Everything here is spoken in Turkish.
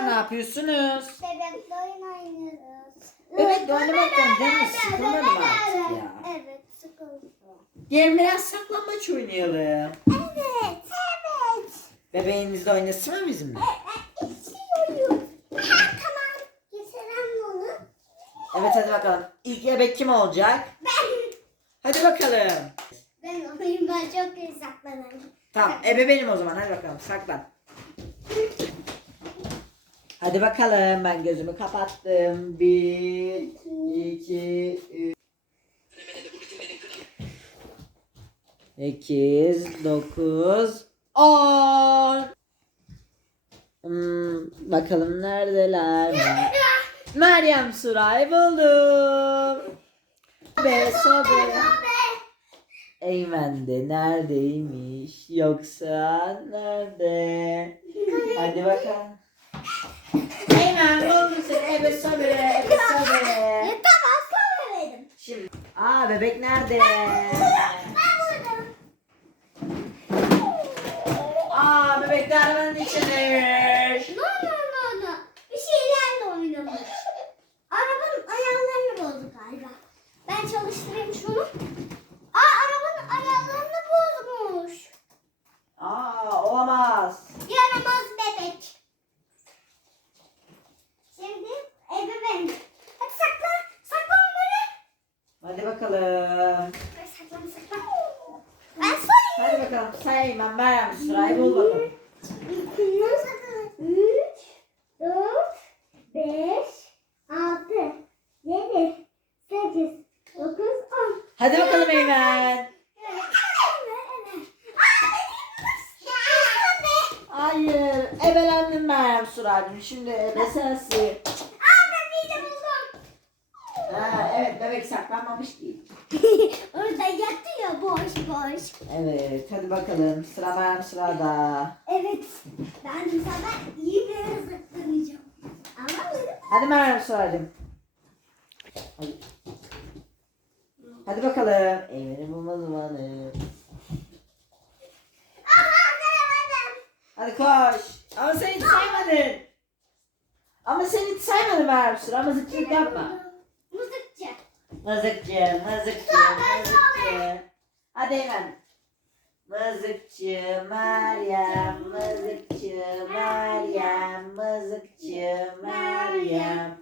Ne yapıyorsunuz? Bebekle oyun oynuyoruz. Bebekle oynamaktan canınız sıkılmadı mı artık ya? Evet sıkıldım. Gelin biraz saklambaç oynayalım. Evet. Evet. Bebeğiniz de oynasın mı bizimle? İstiyorum. Ha tamam. Getirelim bunu. Evet hadi bakalım. İlk bebek kim olacak? Ben. Hadi bakalım. Ben olayım ben çok iyi saklanayım. Tamam ebe benim o zaman hadi bakalım saklan. Hadi bakalım ben gözümü kapattım. Bir, iki, üç. Sekiz, dokuz, on. Hmm, bakalım neredeler? Meryem Suray buldum. Be sobe. Eymen de neredeymiş yoksa nerede? Hadi bakalım. Eymen buldum seni ebe sobe ebe sobe. Ya tamam sana verdim. Şimdi aa bebek nerede? Ben buldum. Aa bebek de arabanın içindeymiş. Bakalım. Ay, saklan saklan. Ben sayayım. Hadi bakalım say Eymen Meryem Suray bul bakalım. 3, 4, 5, 6, 7, 8, 9, 10. Hadi bakalım Eymen. Hayır ebelendim Meryem Suray'cığım şimdi ebe sensin. Ha, evet bebek saklanmamış değil. Orada yatıyor boş boş. Evet hadi bakalım sıra Meryem Sıra'da. Evet. Ben bu sefer iyi bir hazırlanacağım. Ama benim Hadi Meryem Suray'cığım. Hadi. Hadi bakalım. Eymen'i bulma zamanı. Aha göremedim. Hadi koş. Ama sen hiç saymadın. Ama sen hiç saymadın Meryem Sura. Ama zıkkılık yapma. Mızıkçı, mızıkçı, mızıkçı. Hadi efendim. Mızıkçı Meryem, mızıkçı Meryem, mızıkçı Meryem.